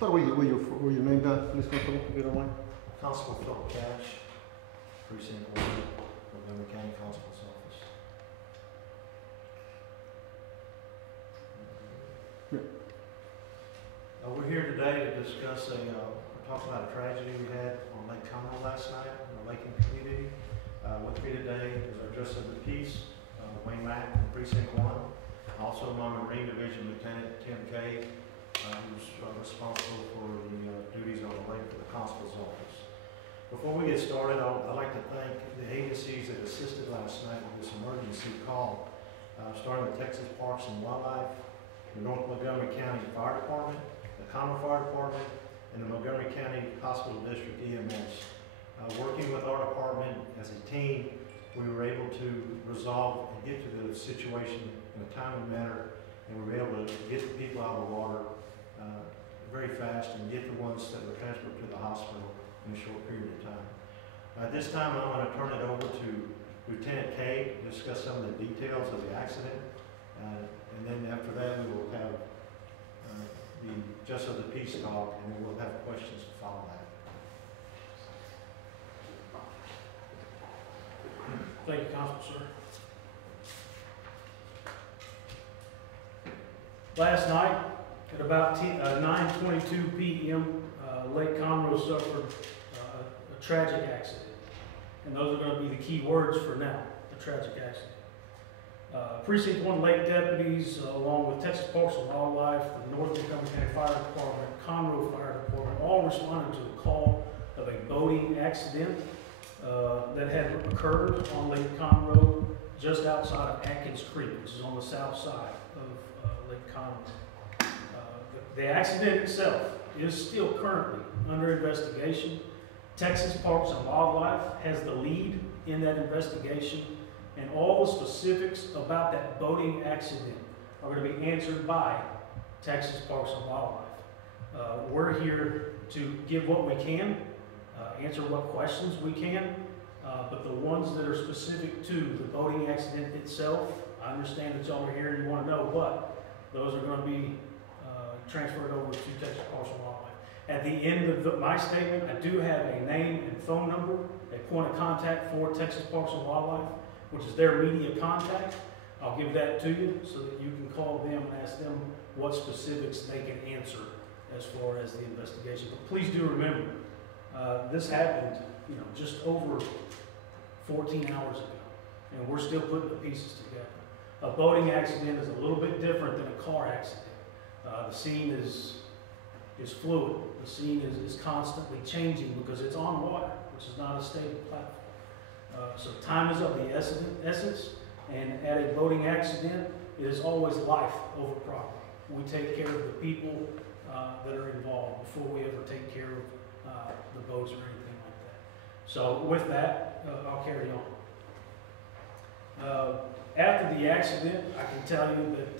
Start with your name down, please, Constable, if you don't mind. Constable Philip Cash, Precinct 1, Montgomery County Constable's Office. We're here today to discuss talk about a tragedy we had on Lake Conroe last night in the Lakeland community. With me today is our Justice of the Peace, Wayne Mack from Precinct 1. Also my Marine Division Lieutenant Tim Kay, who's responsible for the duties on the lake for the Constable's Office. Before we get started, I'd like to thank the agencies that assisted last night with this emergency call, starting with Texas Parks and Wildlife, the North Montgomery County Fire Department, the Conroe Fire Department, and the Montgomery County Hospital District EMS. Working with our department as a team, we were able to resolve and get to the situation in a timely manner, and we were able to get the people out of the water very fast and get the ones that were transferred to the hospital in a short period of time. At this time, I'm going to turn it over to Lieutenant Kay to discuss some of the details of the accident, and then after that we will have the Justice of the Peace talk, and then we'll have questions to follow that. Thank you, Constable, sir. Last night, at about 9:22 p.m., Lake Conroe suffered a tragic accident. And those are going to be the key words for now, a tragic accident. Precinct 1 Lake deputies, along with Texas Parks and Wildlife, the North Montgomery County Fire Department, Conroe Fire Department, all responded to the call of a boating accident that had occurred on Lake Conroe just outside of Atkins Creek, which is on the south side of Lake Conroe. The accident itself is still currently under investigation. Texas Parks and Wildlife has the lead in that investigation, and all the specifics about that boating accident are going to be answered by Texas Parks and Wildlife. We're here to give what we can, answer what questions we can, but the ones that are specific to the boating accident itself, I understand that y'all are here and you want to know, but those are going to be transferred over to Texas Parks and Wildlife. At the end of my statement, I do have a name and phone number, a point of contact for Texas Parks and Wildlife, which is their media contact. I'll give that to you so that you can call them and ask them what specifics they can answer as far as the investigation. But please do remember, this happened, just over 14 hours ago, and we're still putting the pieces together. A boating accident is a little bit different than a car accident. The scene is fluid. The scene is constantly changing because it's on water, which is not a stable platform. So time is of the essence, and at a boating accident, it is always life over property. We take care of the people that are involved before we ever take care of the boats or anything like that. So with that, I'll carry on. After the accident, I can tell you that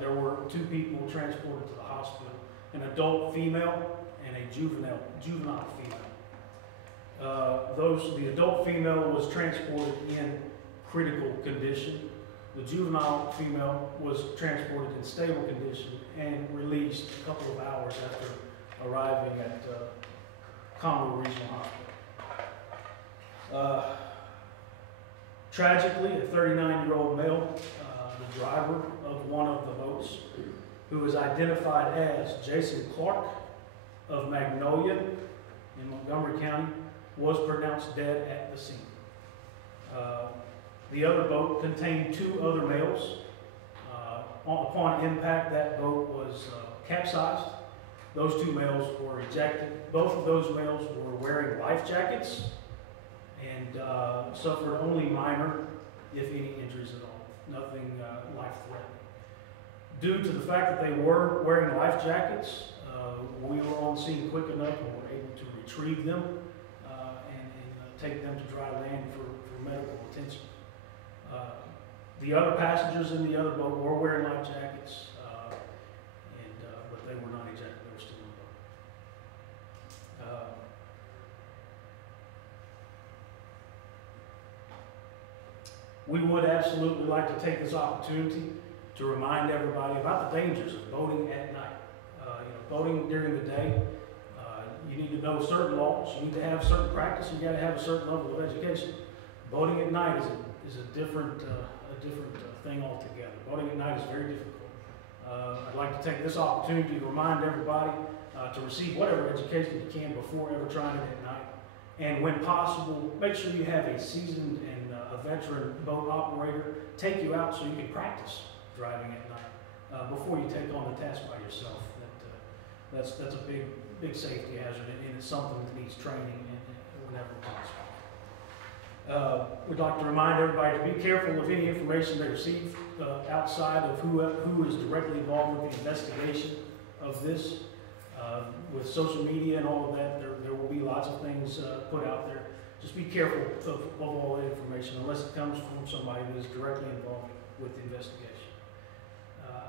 there were 2 people transported to the hospital, an adult female and a juvenile female. The adult female was transported in critical condition. The juvenile female was transported in stable condition and released a couple of hours after arriving at Conroe Regional Hospital. Tragically, a 39-year-old male, the driver of one of the boats, who is identified as Jason Clark of Magnolia in Montgomery County, was pronounced dead at the scene. The other boat contained 2 other males. Upon impact, that boat was capsized. Those 2 males were ejected. Both of those males were wearing life jackets and suffered only minor, if any, injuries at all. Nothing life-threatening. Due to the fact that they were wearing life jackets, we were on scene quick enough and were able to retrieve them and take them to dry land for medical attention. The other passengers in the other boat were wearing life jackets, but they were not ejected. They were still in the boat. We would absolutely like to take this opportunity to remind everybody about the dangers of boating at night. boating during the day, you need to know certain laws, you need to have certain practice, you gotta have a certain level of education. Boating at night is a different thing altogether. Boating at night is very difficult. I'd like to take this opportunity to remind everybody to receive whatever education you can before ever trying it at night. And when possible, make sure you have a seasoned and a veteran boat operator take you out so you can practice driving at night before you take on the task by yourself. That's a big safety hazard, and it's something that needs training whenever possible. We'd like to remind everybody to be careful of any information they receive outside of who is directly involved with the investigation of this. With social media and all of that, there will be lots of things put out there. Just be careful of all that information unless it comes from somebody that is directly involved with the investigation.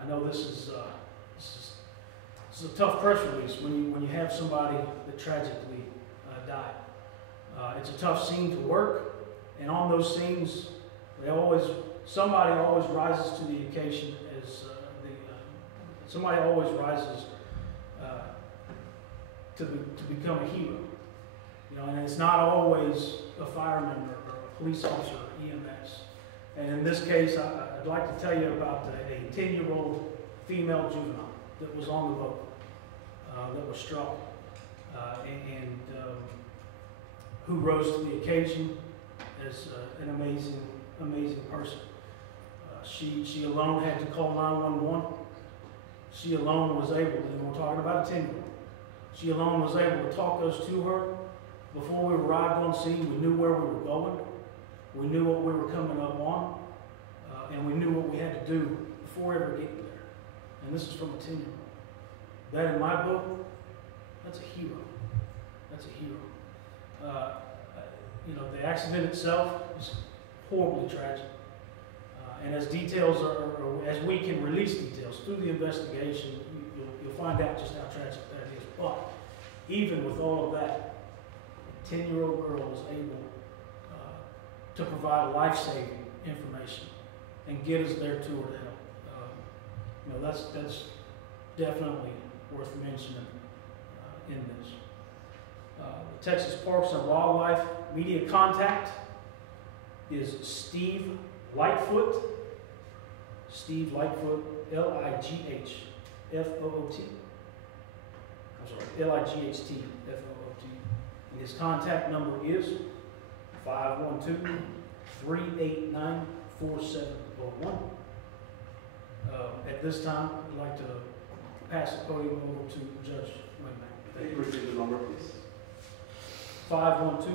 I know this is a tough press release when you have somebody that tragically died. It's a tough scene to work, and on those scenes, somebody always rises to the occasion as somebody always rises to become a hero. You know, and it's not always a fireman or a police officer or EMS. And in this case, I'd like to tell you about a 10-year-old female juvenile that was on the boat, that was struck, and who rose to the occasion as an amazing person. She alone had to call 911. She alone was able, and we're talking about a 10-year-old, she alone was able to talk us to her. Before we arrived on scene, we knew where we were going. We knew what we were coming up on. And we knew what we had to do before ever getting there. And this is from a 10-year-old. That, in my book, that's a hero. That's a hero. You know, the accident itself is horribly tragic. And as details as we can release details through the investigation, you'll find out just how tragic that is. But even with all of that, a 10-year-old girl was able to provide life-saving information and get us there to her to help. You know, that's definitely worth mentioning in this. The Texas Parks and Wildlife media contact is Steve Lightfoot. Steve Lightfoot, Lighchtfoot. I'm sorry, Lighchtfoot. And his contact number is 512-389-4701. At this time, I'd like to pass the podium over to Judge Waymack. Can you repeat the number, please? 512-389-4701.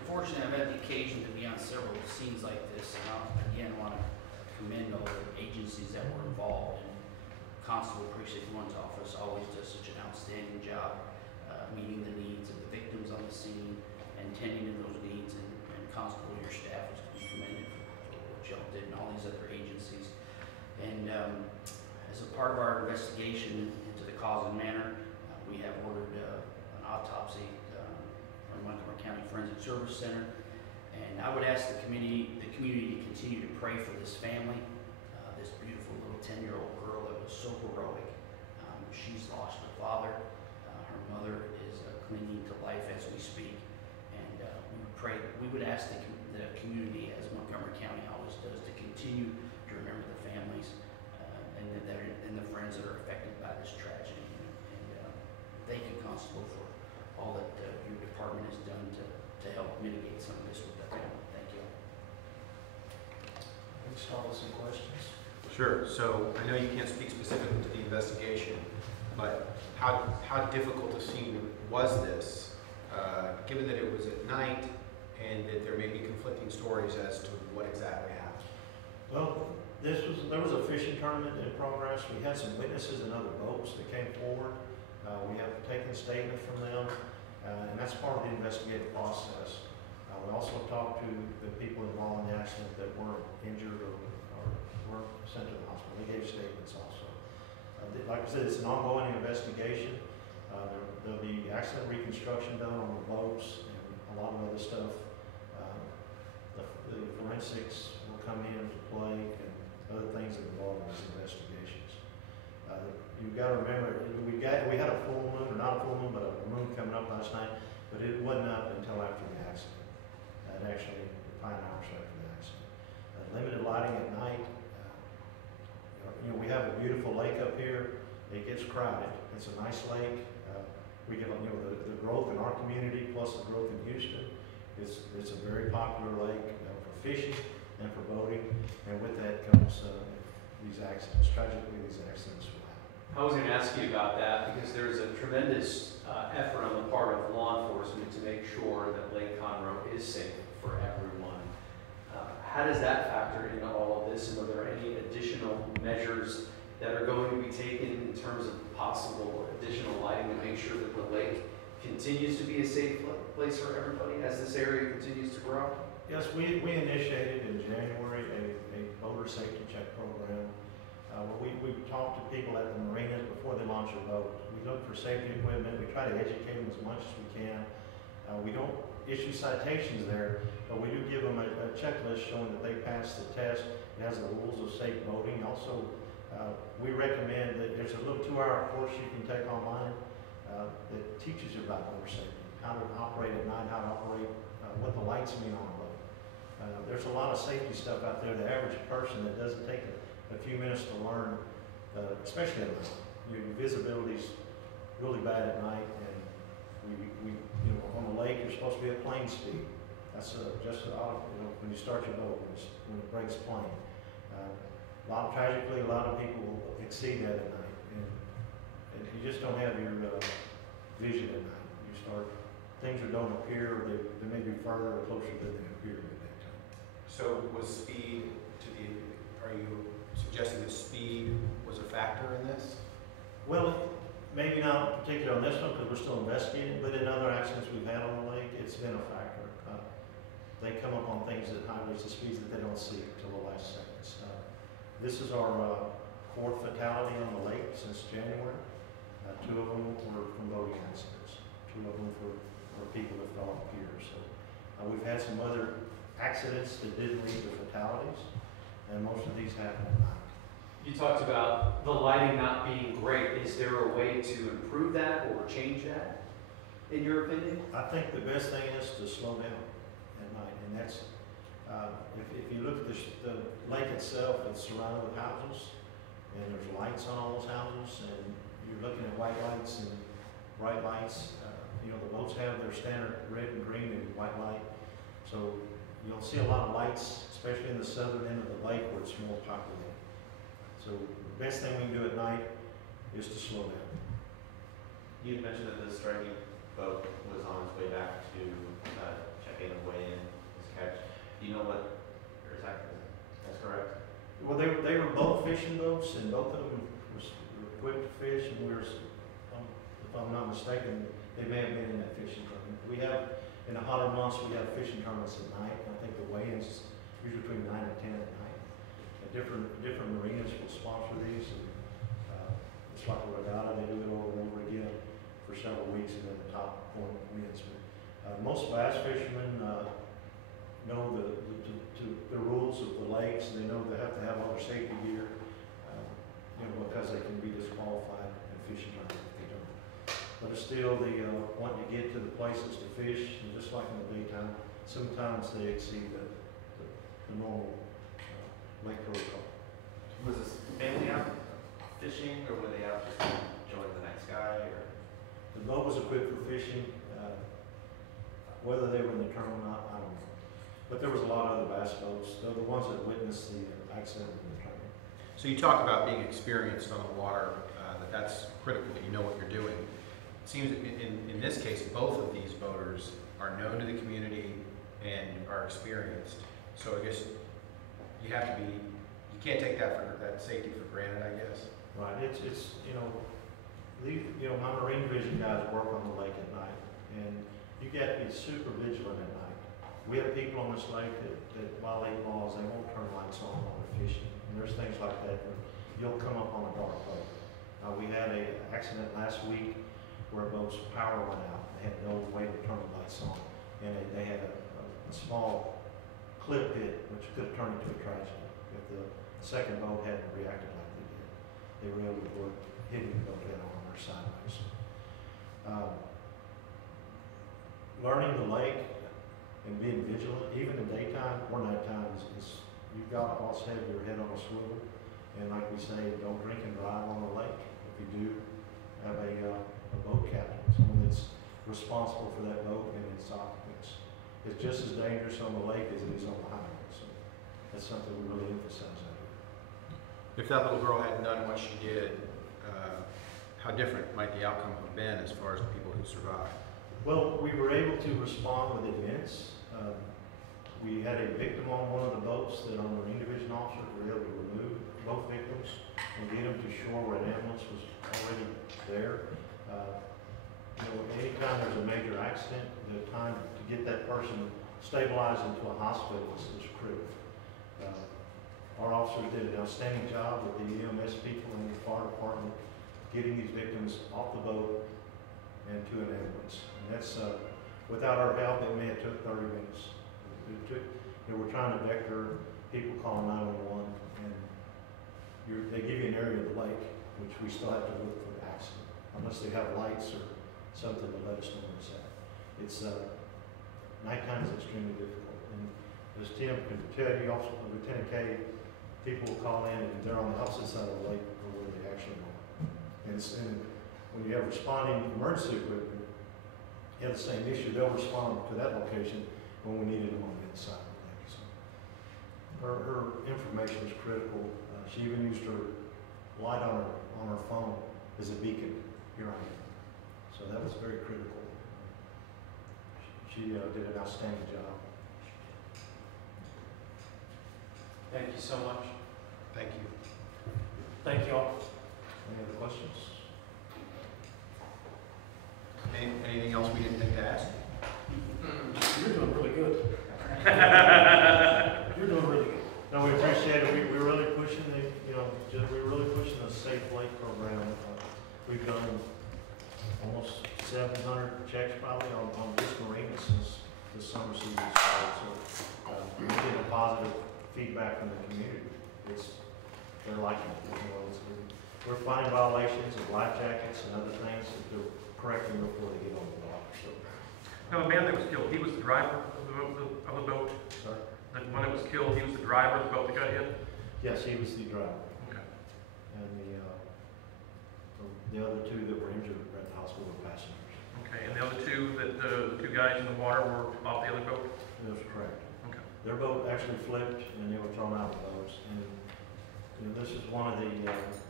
Unfortunately, I've had the occasion to be on several scenes like this, and I again want to commend all the agencies that were involved. And Constable Precinct 1's office always does such an outstanding job meeting the needs of the victims on the scene and tending to those needs. And Constable, your staff was to be commended for what y'all did, and all these other agencies. And as a part of our investigation into the cause and manner, we have ordered an autopsy from Montgomery County Forensic Service Center. And I would ask the community to continue to pray for this family, this beautiful little 10-year-old girl that was so heroic. She's lost her father. Her mother is clinging to life as we speak. And we would ask the community, as Montgomery County always does, to continue to remember the families and the friends that are affected by this tragedy. And thank you, Constable, for all that your department has done to help mitigate some of this with the family. Thank you. Let's start with some questions. Sure. So I know you can't speak specifically to the investigation, but how difficult a scene was this, given that it was at night and that there may be conflicting stories as to what exactly happened? Well, there was a fishing tournament in progress. We had some witnesses in other boats that came forward. We have taken a statement from them, and that's part of the investigative process. We also talked to the people involved in the accident that weren't injured or weren't sent to the hospital. They gave statements also. Like I said, it's an ongoing investigation. There'll be accident reconstruction done on the boats and a lot of other stuff. The forensics will come into play and other things that involve in these investigations. You've got to remember, we had a full moon, or not a full moon, but a moon coming up last night, but it wasn't up until after the accident. Actually, 5 hours after the accident. Limited lighting at night. We have a beautiful lake up here. It gets crowded. It's a nice lake. We get the growth in our community plus the growth in Houston. It's a very popular lake for fishing and for boating, and with that comes these accidents. Tragically, these accidents will happen. I was going to ask you about that because there's a tremendous effort on the part of law enforcement to make sure that Lake Conroe is safe for everyone. How does that factor into all of this, and are there any additional measures that are going to be taken in terms of possible additional lighting to make sure that the lake continues to be a safe place for everybody as this area continues to grow? Yes, we initiated in January a boater safety check program. We talk to people at the marinas before they launch a boat. We look for safety equipment. We try to educate them as much as we can. We don't issue citations there, but we do give them a checklist showing that they passed the test. It has the rules of safe boating. Also, we recommend that there's a little 2-hour course you can take online that teaches you about boater safety, how to operate at night, how to operate, what the lights mean on a boat. There's a lot of safety stuff out there. The average person that doesn't take a few minutes to learn, especially at night. Your visibility's really bad at night, and we on the lake you're supposed to be at plane speed. That's just when you start your boat, when it breaks plane. Tragically, a lot of people will exceed that at night, and you just don't have your vision at night. Things don't appear, or they may be further or closer than they appear at that time. So was speed are you suggesting that speed was a factor in this? Well, maybe not particularly on this one because we're still investigating, but in other accidents we've had on the lake, it's been a factor. They come up on things at high rates of speeds that they don't see until the last seconds. This is our 4th fatality on the lake since January. 2 of them were from boating accidents. 2 of them were people that fell off piers. So we've had some other accidents that didn't lead to fatalities, and most of these happen at night. You talked about the lighting not being great. Is there a way to improve that or change that, in your opinion? I think the best thing is to slow down at night, and that's if you look at the lake itself, it's surrounded with houses, and there's lights on all those houses, and you're looking at white lights and bright lights. The boats have their standard red and green and white light, so you'll see a lot of lights, especially in the southern end of the lake where it's more populated. So the best thing we can do at night is to slow down. You had mentioned that the striking boat was on its way back to check in and weigh in his catch. Do you know what, or is that's correct? Well, they were both fishing boats, and both of them were equipped to fish, and if I'm not mistaken, they may have been in that fishing tournament. We have, in the hotter months, we have fishing tournaments at night. I think the weigh-ins usually between 9 and 10 at night. Different marinas will sponsor these. And, it's like a regatta. They do it over and over again for several weeks, and then the top point wins. But most bass fishermen know the rules of the lakes. They know they have to have all their safety gear, because they can be disqualified in fishing tournaments if they don't. But it's still wanting to get to the places to fish, and just like in the daytime, sometimes they exceed the normal lake protocol. Was this family out fishing, or were they out just enjoying the night sky? Or The boat was equipped for fishing. Whether they were in the tournament or not, I don't know. But there was a lot of other bass boats. They're the ones that witnessed the accident in the tournament. So you talk about being experienced on the water, that's critical, that you know what you're doing. It seems that in this case, both of these boaters are known to the community and are experienced. So I guess you can't take that safety for granted, I guess. Right. My marine division guys work on the lake at night, and you got to be super vigilant at night. We have people on this lake that violate laws. They won't turn lights on when they're fishing. And there's things like that where you'll come up on a dark boat. We had an accident last week where a boat's power went out. They had no way to turn the lights on, and they had a small clip hit, which could have turned into a tragedy if the second boat hadn't reacted like they did. They were able to avoid hitting the boat head on or sideways. Learning the lake and being vigilant, even in daytime or nighttime, is you've got to also have your head on a swivel. And like we say, don't drink and drive on the lake. If you do, have a boat captain, someone that's responsible for that boat and its occupants. It's just as dangerous on the lake as it is on the highway. So that's something we really emphasize out here. If that little girl hadn't done what she did, how different might the outcome have been as far as the people who survived? Well, we were able to respond with events. We had a victim on one of the boats that our Marine Division officers were able to remove both victims and get them to shore where an ambulance was already there. Anytime there's a major accident, the time to get that person stabilized into a hospital is critical. Our officers did an outstanding job with the EMS people and the fire department getting these victims off the boat and to an ambulance. And that's, without our help, it may have took 30 minutes. We're trying to vector people calling 911, and they give you an area of the lake, which we still have to look for the accident, unless they have lights or something to let us know where it's at. It's, nighttime is extremely difficult. And as Tim can tell you, also, Lieutenant K, people will call in and they're on the opposite side of the lake or where they actually are. And when you have responding emergency equipment, you have the same issue. They'll respond to that location when we needed them on the other side of the lake. So her information is critical. She even used her light on her phone as a beacon. Here I am. So that was very critical. She did an outstanding job. Thank you so much. Thank you. Thank you all. Any other questions? Anything else we didn't think to ask? You're doing really good. You're doing really good. No, we appreciate it. We're really pushing we're really pushing the Safe Lake program. We've done almost 700 checks probably on just marinas since the summer season started. So we're getting a positive feedback from the community. They're liking it. We're finding violations of life jackets and other things that they're correcting before they get on the dock. So, Now, the man that was killed, he was the driver of the boat? sorry? The one that was killed, he was the driver of the boat that got hit? Yes, he was the driver. Okay. And the other two that were injured at the hospital were passengers. Okay, and the other two, the two guys in the water were off the other boat? That was correct. Okay. Their boat actually flipped and they were thrown out of the boats. And this is one of the,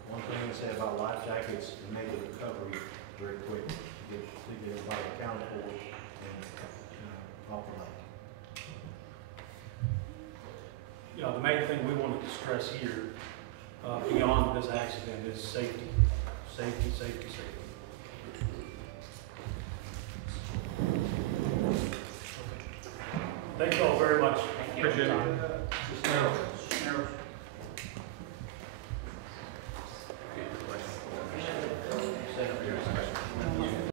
one thing they say about life jackets, it made the recovery very quick to get everybody accounted for and off the lake. The main thing we wanted to stress here, beyond this accident, is safety. Safety, safety, safety. Thank you all very much. Appreciate it. Sheriff.